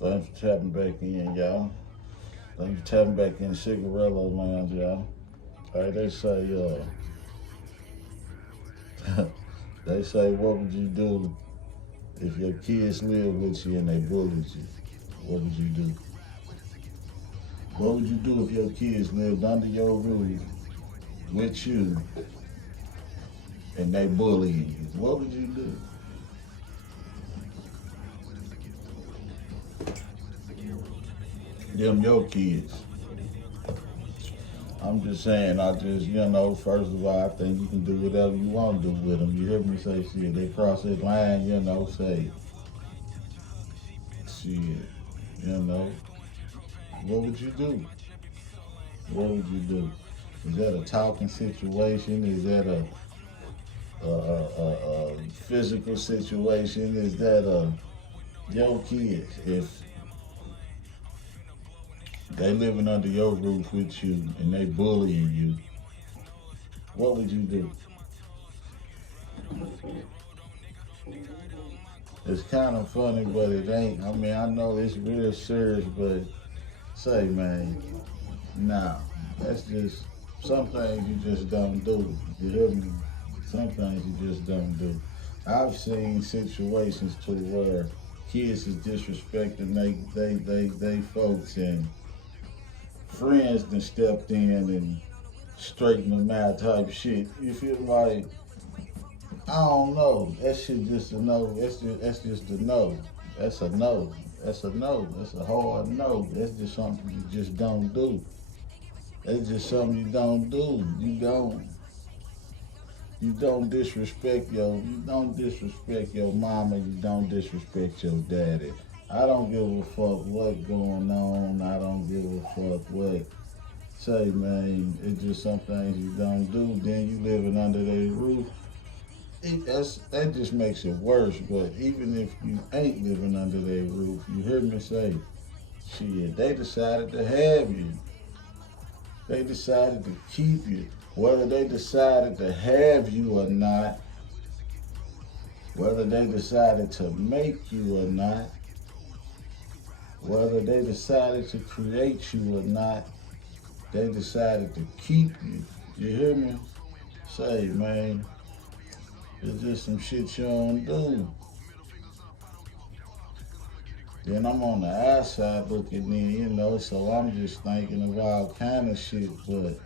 Thanks for tapping back in, y'all. Thanks for tapping back in Cigarello Lounge, y'all. Hey, they say, what would you do if your kids live with you and they bullied you? What would you do? What would you do if your kids lived under your roof with you and they bullying you? What would you do? Them your kids. I'm just saying, first of all, I think you can do whatever you want to do with them. You hear me say shit? They cross that line, say shit, you know. What would you do? What would you do? Is that a talking situation? Is that a physical situation? Is that your kids? If they living under your roof with you and they bullying you, what would you do? It's kind of funny, but it ain't. I mean, I know it's real serious, but say, man, nah, that's just some things you just don't do. You hear me? Some things you just don't do. I've seen situations to where kids is disrespecting they folks and friends done stepped in and straightened them out type shit. You feel like I don't know. That shit just a no. That's just a no. That's a no. That's a no. That's a hard no. That's just something you just don't do. That's just something you don't do. You don't disrespect your mama, you don't disrespect your daddy. I don't give a fuck what going on. I don't give a fuck what say, man. It's just some things you don't do. Then you living under their roof. That just makes it worse. But even if you ain't living under their roof, you hear me say, shit, they decided to have you. They decided to keep you. Whether they decided to have you or not, whether they decided to make you or not, whether they decided to create you or not, they decided to keep you. You hear me? Say, man, it's just some shit you don't do. Then I'm on the outside looking in, so I'm just thinking of all kind of shit, but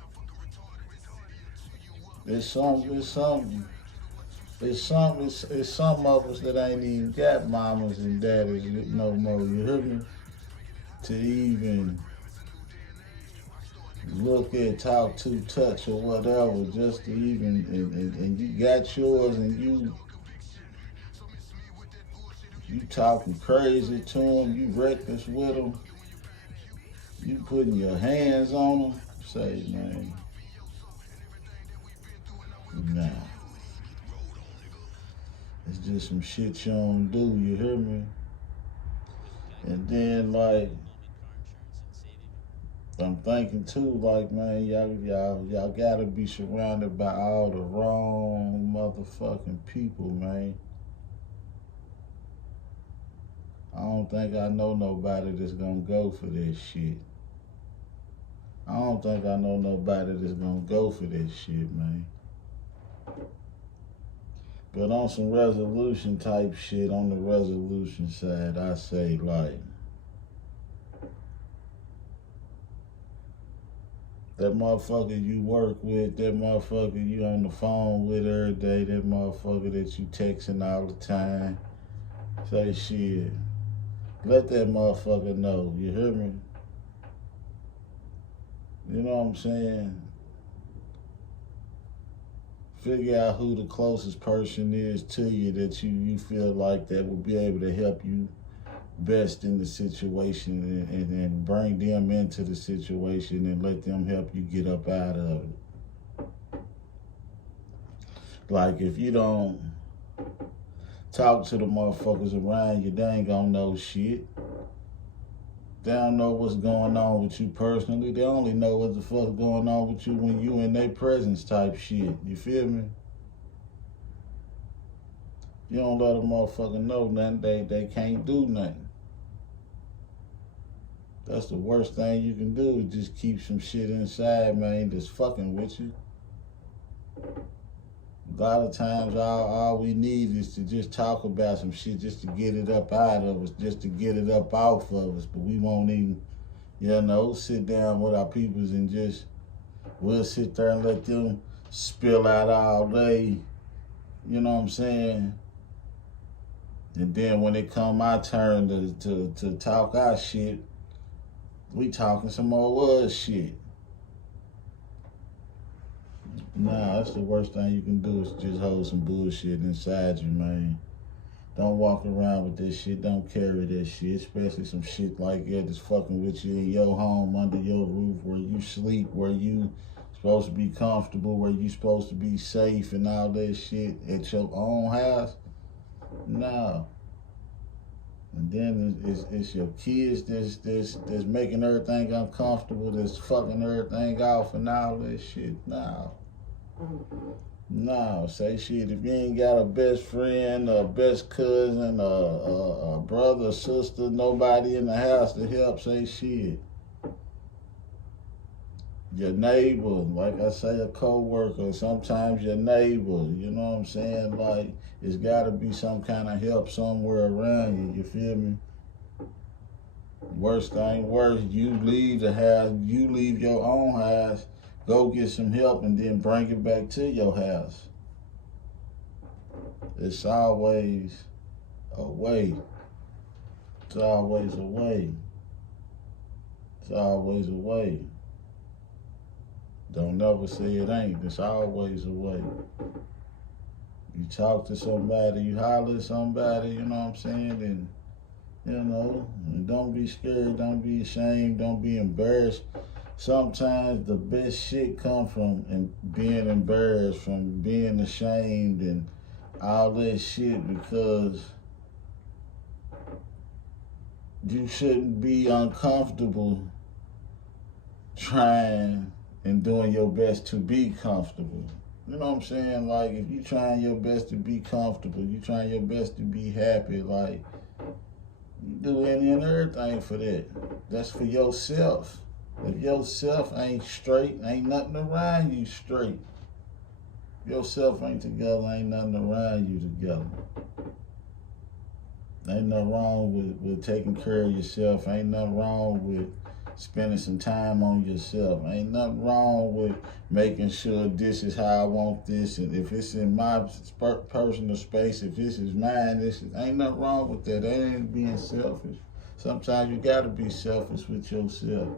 it's some of us that ain't even got mamas and daddies no more, you hear me? To even look at, talk to, touch or whatever, just to even, and you got yours and you talking crazy to them, you reckless with them, you putting your hands on them, say, man, nah. It's just some shit you don't do, you hear me? And then, like, I'm thinking too, like, man, y'all gotta be surrounded by all the wrong motherfucking people, man. I don't think I know nobody that's gonna go for this shit. I don't think I know nobody that's gonna go for this shit, man. But on some resolution type shit, on the resolution side, I say, like, that motherfucker you work with, that motherfucker you on the phone with every day, that motherfucker that you texting all the time, say shit. Let that motherfucker know, you hear me? You know what I'm saying? Figure out who the closest person is to you that you feel like that will be able to help you best in the situation and bring them into the situation and let them help you get up out of it. Like if you don't talk to the motherfuckers around you, they ain't gonna know shit. They don't know what's going on with you personally. They only know what the fuck's going on with you when you in their presence type shit. You feel me? You don't let a motherfucker know nothing, they can't do nothing. That's the worst thing you can do, is just keep some shit inside, man, that's fucking with you. A lot of times, all we need is to just talk about some shit, just to get it up out of us, just to get it up off of us. But we won't even, sit down with our peoples and just, we'll sit there and let them spill out all day. You know what I'm saying? And then when it come my turn to talk our shit, we talking some more other shit. Nah, that's the worst thing you can do, is just hold some bullshit inside you, man. Don't walk around with this shit. Don't carry that shit, especially some shit like that that's fucking with you in your home, under your roof, where you sleep, where you supposed to be comfortable, where you supposed to be safe and all that shit at your own house. No. And then it's your kids that's making everything uncomfortable, that's fucking everything off and all that shit. No, say shit. If you ain't got a best friend, a best cousin, a brother, sister, nobody in the house to help, say shit. Your neighbor, like I say, a co-worker, sometimes your neighbor, you know what I'm saying? Like, it's gotta be some kind of help somewhere around you feel me? Worst thing worse, you leave the house, you leave your own house, go get some help and then bring it back to your house. It's always a way. It's always a way. It's always a way. Don't never say it ain't. It's always a way. You talk to somebody, you holler at somebody, you know what I'm saying? And don't be scared, don't be ashamed, don't be embarrassed. Sometimes the best shit come from being embarrassed, from being ashamed and all that shit, because you shouldn't be uncomfortable trying and doing your best to be comfortable. You know what I'm saying? Like, if you trying your best to be comfortable, you trying your best to be happy, like, you do any and everything for that. That's for yourself. If yourself ain't straight, ain't nothing around you straight. If yourself ain't together, ain't nothing around you together. Ain't nothing wrong with taking care of yourself. Ain't nothing wrong with spending some time on yourself. Ain't nothing wrong with making sure this is how I want this, and if it's in my personal space, if this is mine, ain't nothing wrong with that. That ain't being selfish. Sometimes you gotta be selfish with yourself.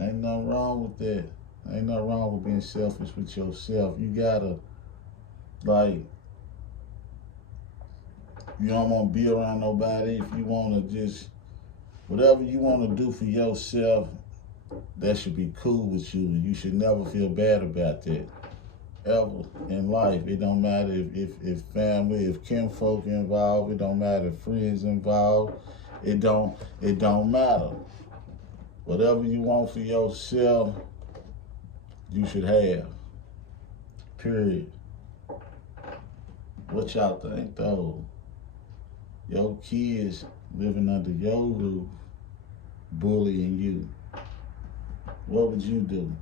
Ain't nothing wrong with that. Ain't nothing wrong with being selfish with yourself. You gotta, like, you don't want to be around nobody. If you want to just, whatever you want to do for yourself, that should be cool with you. And you should never feel bad about that, ever in life. It don't matter if family, if kinfolk involved. It don't matter if friends involved. It don't matter. Whatever you want for yourself, you should have. Period. What y'all think though? Your kids living under your roof, bullying you. What would you do?